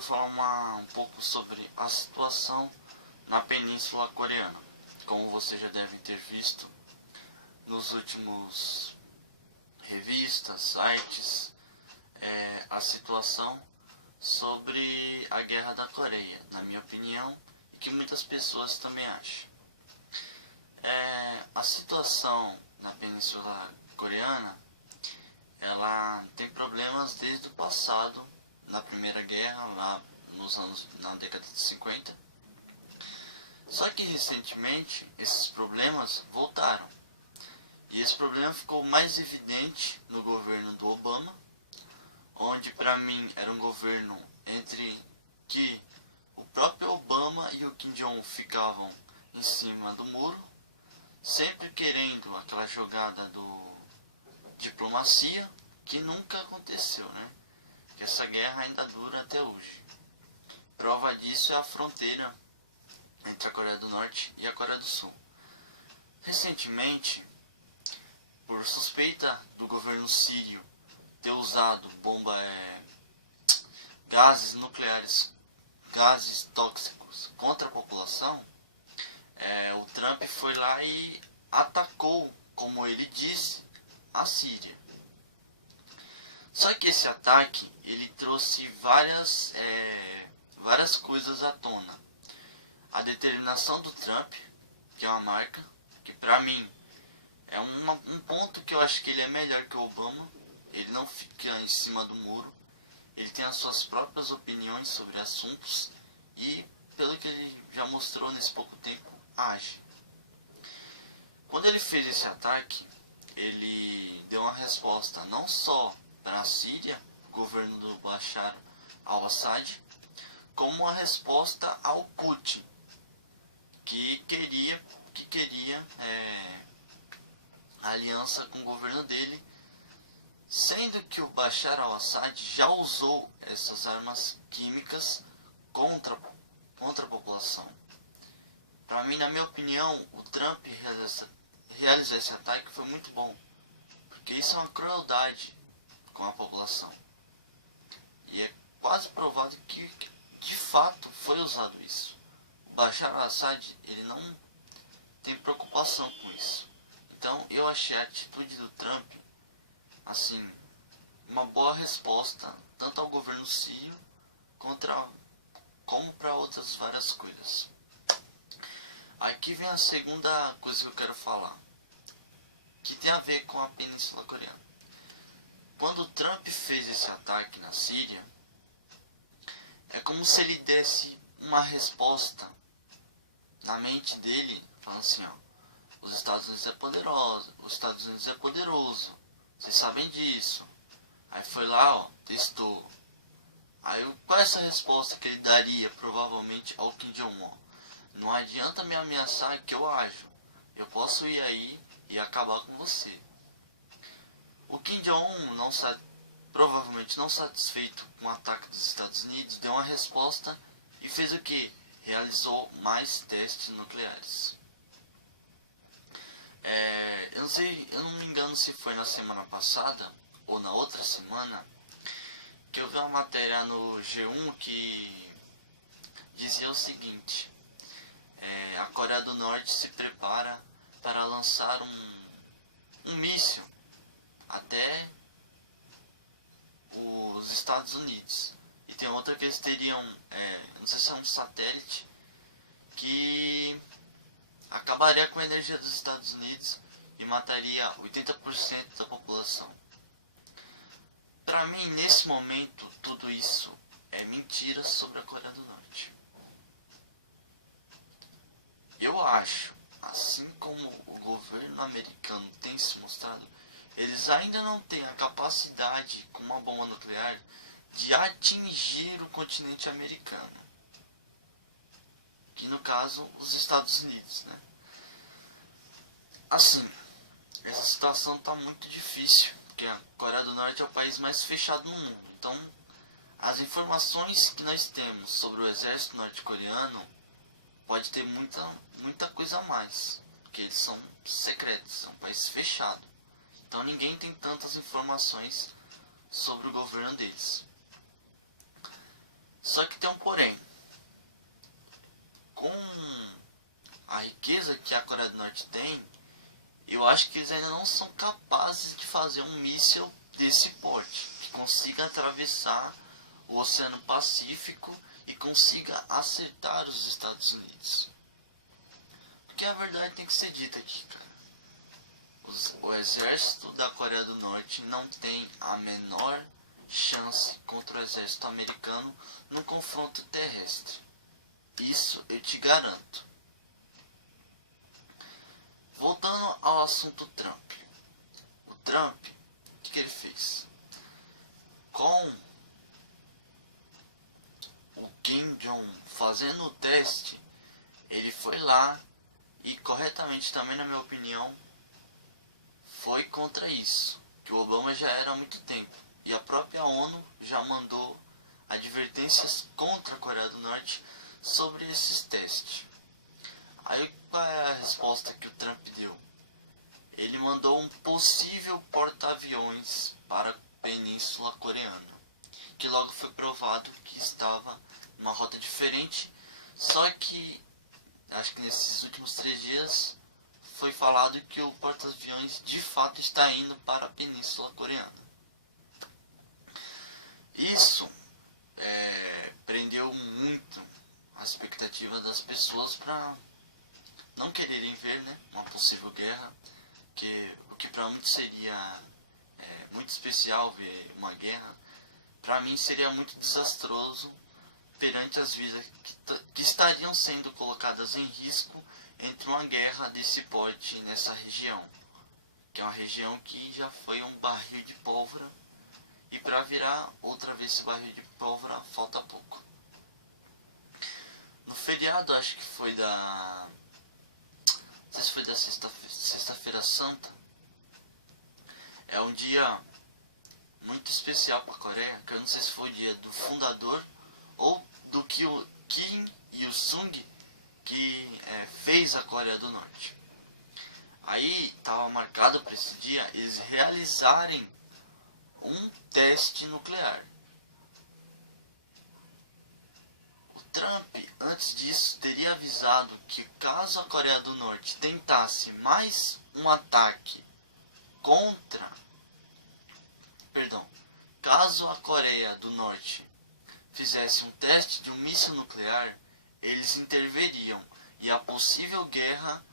quero falar um pouco sobre a situação na Península Coreana. Como você já deve ter visto nos últimos revistas, sites, a situação sobre a Guerra da Coreia, na minha opinião, e que muitas pessoas também acham. A situação na Península Coreana, ela tem problemas desde o passado, na Primeira Guerra, lá na década de 50. Só que recentemente esses problemas voltaram. E esse problema ficou mais evidente no governo do Obama, onde para mim era um governo entre que o próprio Obama e o Kim Jong-un ficavam em cima do muro, sempre querendo aquela jogada do diplomacia, que nunca aconteceu, né? Que essa guerra ainda dura até hoje. Prova disso é a fronteira entre a Coreia do Norte e a Coreia do Sul. Recentemente, por suspeita do governo sírio ter usado gases nucleares, gases tóxicos contra a população, o Trump foi lá e atacou, como ele disse, a Síria. Só que esse ataque ele trouxe várias coisas à tona. A determinação do Trump, que é uma marca, que pra mim é um ponto que eu acho que ele é melhor que o Obama. Ele não fica em cima do muro, ele tem as suas próprias opiniões sobre assuntos e, pelo que ele já mostrou nesse pouco tempo, age. Quando ele fez esse ataque, ele deu uma resposta não só para a Síria, o governo do Bashar al-Assad, como uma resposta ao Putin, que queria a aliança com o governo dele, sendo que o Bashar al-Assad já usou essas armas químicas contra a população. Para mim, na minha opinião, o Trump realizar esse ataque foi muito bom, porque isso é uma crueldade com a população. E é quase provado que de fato foi usado isso. O Bashar al-Assad, ele não tem preocupação com isso. Então eu achei a atitude do Trump, assim, uma boa resposta tanto ao governo sírio como para outras várias coisas. Aqui vem a segunda coisa que eu quero falar, que tem a ver com a Península Coreana. Quando o Trump fez esse ataque na Síria, é como se ele desse uma resposta na mente dele, falando assim, ó, os Estados Unidos é poderoso, vocês sabem disso. Aí foi lá, ó, testou. Aí qual é essa resposta que ele daria provavelmente ao Kim Jong-un? Não adianta me ameaçar que eu ajo. Eu posso ir aí e acabar com você. O Kim Jong-un, provavelmente não satisfeito com o ataque dos Estados Unidos, deu uma resposta e fez o que? Realizou mais testes nucleares. Eu não me engano se foi na semana passada ou na outra semana, que eu vi uma matéria no G1 que dizia o seguinte: a Coreia do Norte se prepara para lançar um míssil até os Estados Unidos. E tem outra que eles teriam, não sei se é um satélite, que acabaria com a energia dos Estados Unidos e mataria 80% da população. Para mim, nesse momento, tudo isso é mentira sobre a Coreia do Norte. Eu acho, assim como o governo americano tem se mostrado, eles ainda não têm a capacidade, com uma bomba nuclear, de atingir o continente americano. Que no caso, os Estados Unidos, né? Assim, essa situação está muito difícil, porque a Coreia do Norte é o país mais fechado no mundo. Então, as informações que nós temos sobre o exército norte-coreano pode ter muita coisa a mais, porque eles são secretos, são um país fechado. Então ninguém tem tantas informações sobre o governo deles. Só que Norte tem, eu acho que eles ainda não são capazes de fazer um míssil desse porte, que consiga atravessar o Oceano Pacífico e consiga acertar os Estados Unidos. Porque a verdade tem que ser dita aqui, cara. O exército da Coreia do Norte não tem a menor chance contra o exército americano no confronto terrestre. Isso eu te garanto. Voltando ao assunto Trump. O Trump, o que ele fez? Com o Kim Jong fazendo o teste, ele foi lá e corretamente também, na minha opinião, foi contra isso, que o Obama já era há muito tempo, e a própria ONU já mandou advertências contra a Coreia do Norte sobre esses testes. Aí qual é a resposta que o Trump deu? Ele mandou um possível porta-aviões para a Península Coreana, que logo foi provado que estava numa rota diferente, só que acho que nesses últimos 3 dias foi falado que o porta-aviões de fato está indo para a Península Coreana. Isso prendeu muito a expectativa das pessoas para não quererem ver, né, uma possível guerra, o que para muitos seria muito especial ver uma guerra, para mim seria muito desastroso perante as vidas que estariam sendo colocadas em risco entre uma guerra desse porte nessa região, que é uma região que já foi um barril de pólvora, e para virar outra vez esse barril de pólvora falta pouco. No feriado, acho que foi não sei se foi da sexta-feira santa, é um dia muito especial para a Coreia, que eu não sei se foi o dia do fundador ou do que o Kim Il-sung que fez a Coreia do Norte. Aí estava marcado para esse dia eles realizarem um teste nuclear. O Trump, antes disso, teria avisado que caso a Coreia do Norte tentasse mais um ataque caso a Coreia do Norte fizesse um teste de um míssil nuclear, eles interviriam e a possível guerra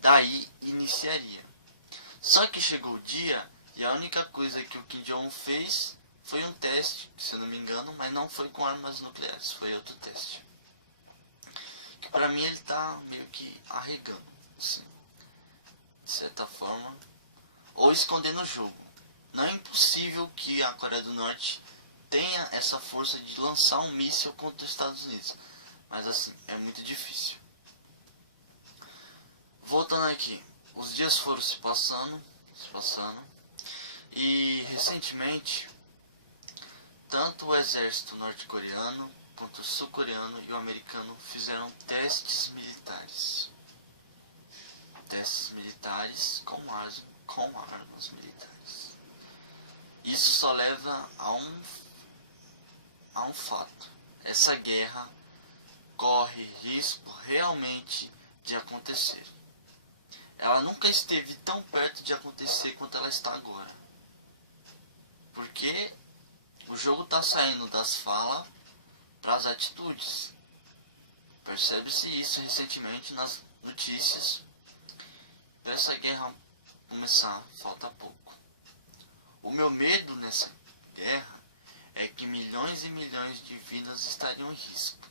daí iniciaria. Só que chegou o dia e a única coisa que o Kim Jong-un fez foi um teste, se eu não me engano, mas não foi com armas nucleares, foi outro teste. Que para mim ele tá meio que arregando, assim, de certa forma, ou escondendo o jogo. Não é impossível que a Coreia do Norte tenha essa força de lançar um míssil contra os Estados Unidos, mas assim, é muito difícil. Voltando aqui, os dias foram se passando, e recentemente, tanto o exército norte-coreano, quanto o sul-coreano e o americano fizeram testes militares. Testes militares com armas militares. Isso só leva a um fato. Essa guerra corre risco realmente de acontecer. Ela nunca esteve tão perto de acontecer quanto ela está agora. Porque o jogo está saindo das falas para as atitudes. Percebe-se isso recentemente nas notícias. Para essa guerra começar, falta pouco. O meu medo nessa guerra é que milhões e milhões de vidas estariam em risco.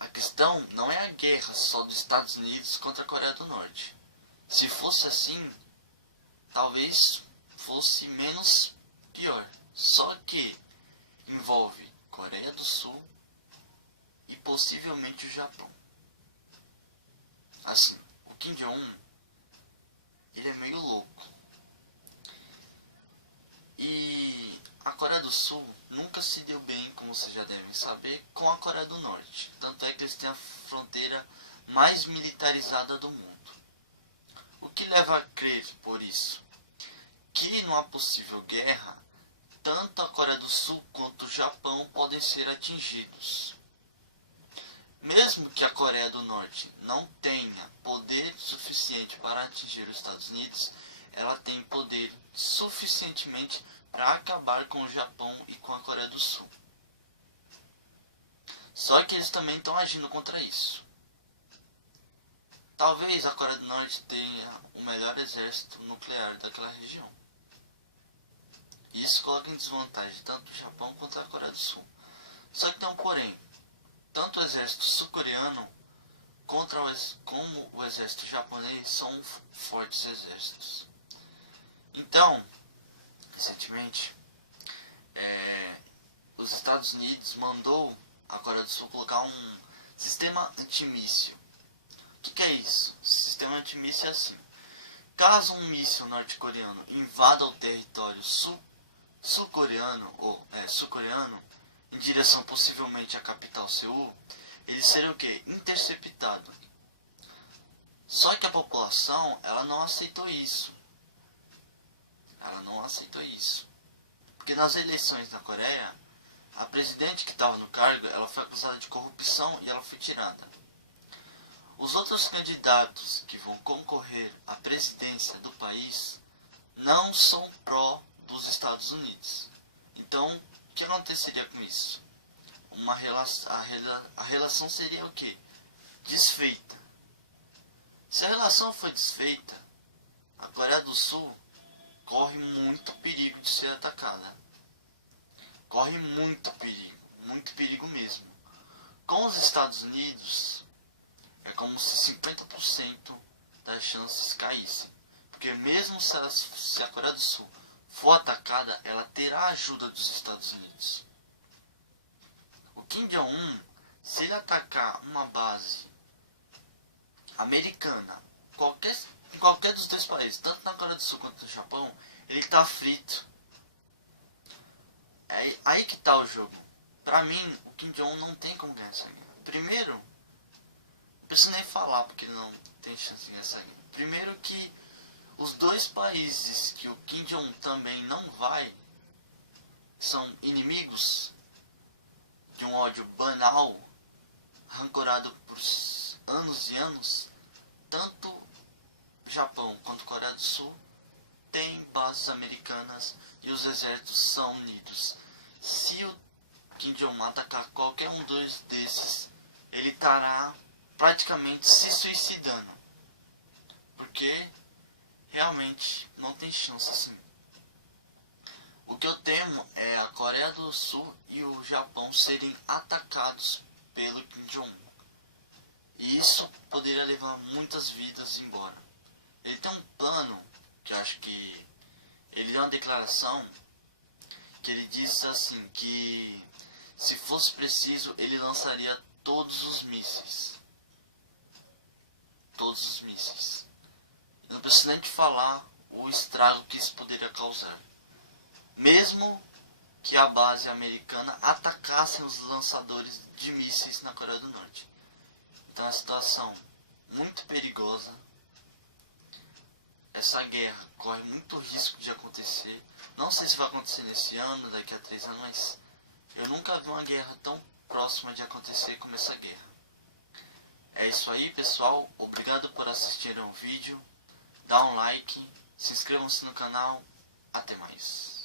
A questão não é a guerra só dos Estados Unidos contra a Coreia do Norte. Se fosse assim, talvez fosse menos pior. Só que envolve Coreia do Sul e possivelmente o Japão. Assim, o Kim Jong-un, ele é meio louco. E a Coreia do Sul nunca se deu bem, como vocês já devem saber, com a Coreia do Norte. Tanto é que eles têm a fronteira mais militarizada do mundo. O que leva a crer por isso? Que numa possível guerra, tanto a Coreia do Sul quanto o Japão podem ser atingidos. mesmo que a Coreia do Norte não tenha poder suficiente para atingir os Estados Unidos, ela tem poder suficientemente para acabar com o Japão e com a Coreia do Sul. Só que eles também estão agindo contra isso. Talvez a Coreia do Norte tenha o melhor exército nuclear daquela região. Isso coloca em desvantagem tanto o Japão quanto a Coreia do Sul. Só que tem um porém. Tanto o exército sul-coreano como o exército japonês são fortes exércitos. Então, recentemente, os Estados Unidos mandou a Coreia do Sul colocar um sistema antimíssil. O que é isso? O sistema antimíssil é assim: caso um míssil norte-coreano invada o território sul-coreano em direção possivelmente à capital Seul, ele seria o que? Interceptado. Só que a população, ela não aceitou isso. Porque nas eleições na Coreia, a presidente que estava no cargo, ela foi acusada de corrupção e ela foi tirada. Os outros candidatos que vão concorrer à presidência do país não são pró dos Estados Unidos. Então, o que aconteceria com isso? A relação seria o quê? Desfeita. Se a relação for desfeita, a Coreia do Sul corre muito perigo de ser atacada. Corre muito perigo mesmo. Com os Estados Unidos, é como se 50% das chances caíssem. Porque mesmo se a Coreia do Sul for atacada, ela terá a ajuda dos Estados Unidos. O Kim Jong-un, se ele atacar uma base americana, em qualquer dos dois países, tanto na Coreia do Sul quanto no Japão, ele está frito. É aí que está o jogo. Pra mim, o Kim Jong-un não tem como ganhar essa guerra. Primeiro, não preciso nem falar porque ele não tem chance de ganhar essa guerra. Primeiro que os dois países que o Kim Jong-un também não vai são inimigos de um ódio banal, rancorado por anos e anos. Tanto Japão quanto Coreia do Sul têm bases americanas e os exércitos são unidos. Se o Kim Jong-un atacar qualquer um desses, ele estará praticamente se suicidando. Porque realmente não tem chance assim. O que eu temo é a Coreia do Sul e o Japão serem atacados pelo Kim Jong-un. E isso poderia levar muitas vidas embora. Ele tem um plano, que eu acho que ele deu uma declaração, que ele disse assim, que se fosse preciso, ele lançaria todos os mísseis. Todos os mísseis. Não preciso nem te falar o estrago que isso poderia causar. Mesmo que a base americana atacasse os lançadores de mísseis na Coreia do Norte. Então é uma situação muito perigosa. Essa guerra corre muito risco de acontecer. Não sei se vai acontecer nesse ano, daqui a 3 anos, mas eu nunca vi uma guerra tão próxima de acontecer como essa guerra. É isso aí, pessoal. Obrigado por assistirem ao vídeo. Dá um like, se inscrevam-se no canal. Até mais.